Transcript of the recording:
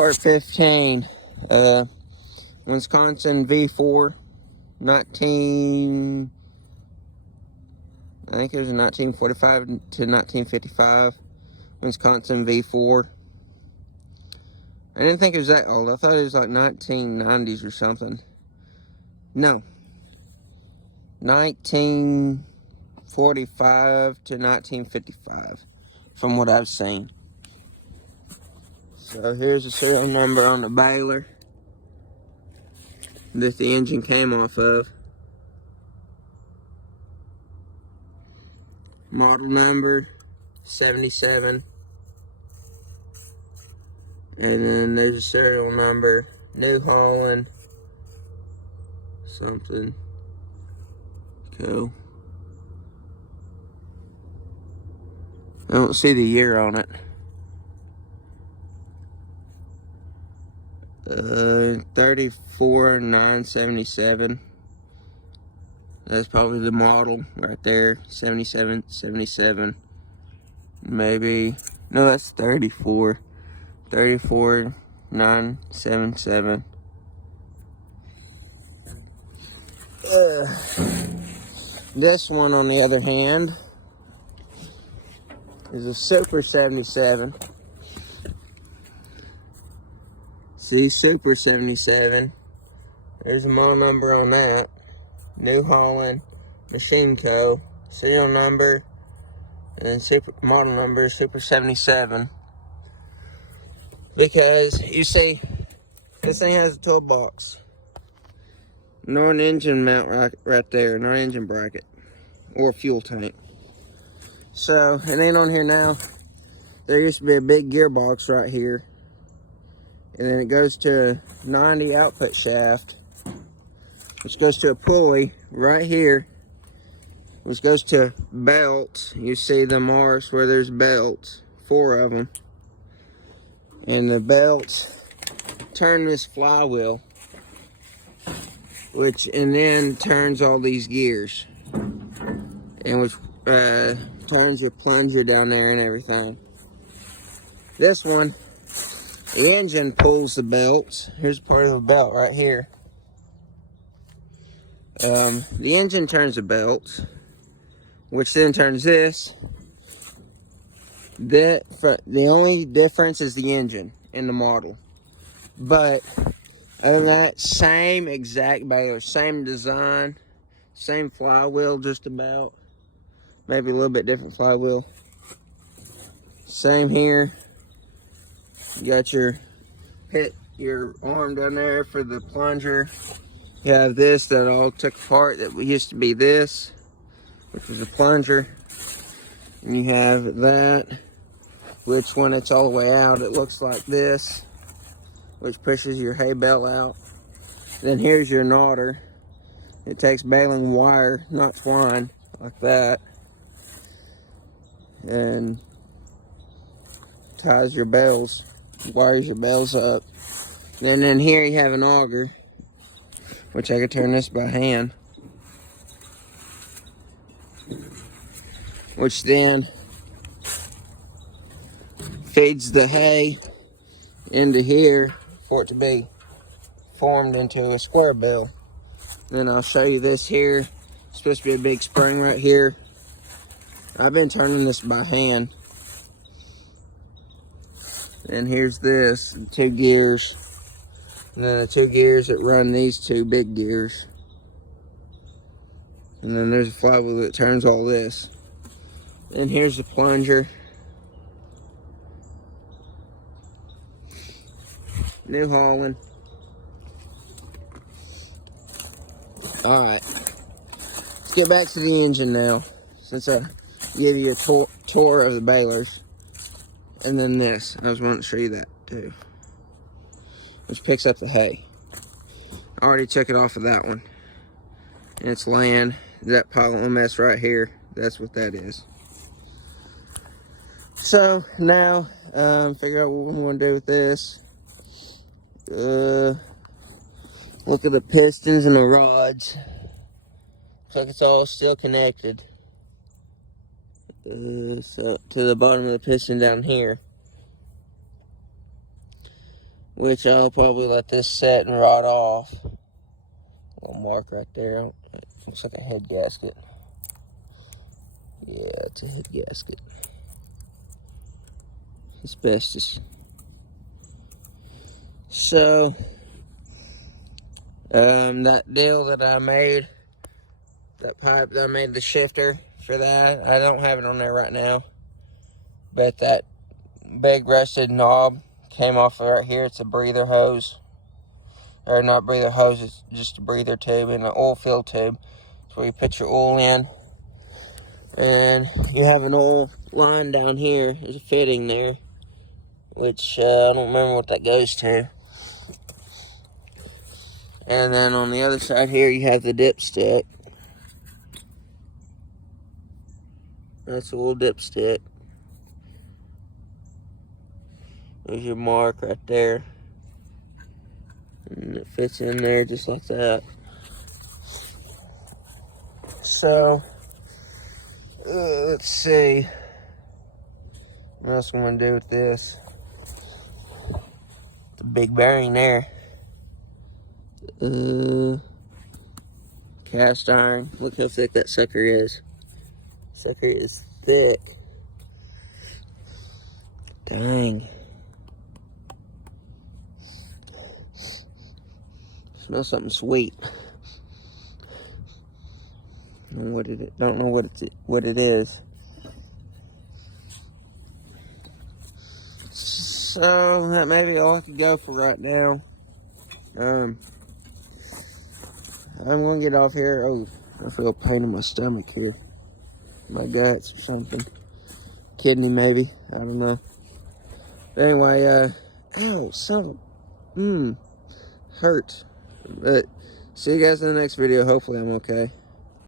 Part 15, Wisconsin V4, 19, I think it was 1945 to 1955, Wisconsin V4. I didn't think it was that old. I thought it was like 1990s or something. No, 1945 to 1955, from what I've seen. So here's the serial number on the baler that the engine came off of. Model number 77. And then there's a serial number, New Holland, something, cool. I don't see the year on it. 34977. That's probably the model right there. 77, 77. Maybe, no, that's 34. 34977. This one, on the other hand, is a Super 77. See, Super 77. There's a model number on that. New Holland Machine Co. Serial number and model number is Super 77. Because, you see, this thing has a toolbox. No an engine mount right there. No engine bracket. Or fuel tank. So, it ain't on here now. There used to be a big gearbox right here. And then it goes to a 90 output shaft. Which goes to a pulley right here. Which goes to belts. You see the marks where there's belts. 4 of them. And the belts turn this flywheel, and then turns all these gears, and which turns the plunger down there and everything. This one, the engine pulls the belts. Here's part of the belt right here. The engine turns the belts, which then turns this. The only difference is the engine in the model. But other than that, same exact baler, same design, same flywheel just about. Maybe a little bit different flywheel. Same here. You got your arm down there for the plunger. You have this that all took apart that used to be this, which was a plunger. And you have that, which when it's all the way out, it looks like this, which pushes your hay bale out. Then here's your knotter. It takes baling wire, not twine, like that, and ties your bales, wires your bales up. And then here you have an auger, which I could turn this by hand, which then feeds the hay into here for it to be formed into a square bale. Then I'll show you this here. It's supposed to be a big spring right here. I've been turning this by hand. And here's this, 2 gears. And then the 2 gears that run these 2 big gears. And then there's a flywheel that turns all this. And here's the plunger. New Holland. Alright. Let's get back to the engine now. Since I gave you a tour of the balers. And then this. I was wanting to show you that too. Which picks up the hay. I already took it off of that one. And it's laying. That pile of mess right here. That's what that is. So now, figure out what we're going to do with this. Look at the pistons and the rods. Looks like it's all still connected. So to the bottom of the piston down here. which I'll probably let this set and rot off. Little mark right there. It looks like a head gasket. Yeah, it's a head gasket. Asbestos. So, that deal that I made, that pipe that I made, the shifter for that, I don't have it on there right now. But that big rusted knob came off right here. It's a breather hose. Or not breather hose, it's just a breather tube and an oil fill tube. That's where you put your oil in. And you have an oil line down here. There's a fitting there, which I don't remember what that goes to. And then on the other side here, you have the dipstick. That's a little dipstick. There's your mark right there. And it fits in there just like that. So, let's see. What else I'm going to do with this? The big bearing there. Cast iron. Look how thick that sucker is. Sucker is thick. Dang. Smells something sweet. Don't know what it is. So that may be all I could go for right now. I'm gonna get off here. Oh, I feel a pain in my stomach here. My guts or something. Kidney maybe. I don't know. But anyway, ow, hurt. But see you guys in the next video. Hopefully I'm okay.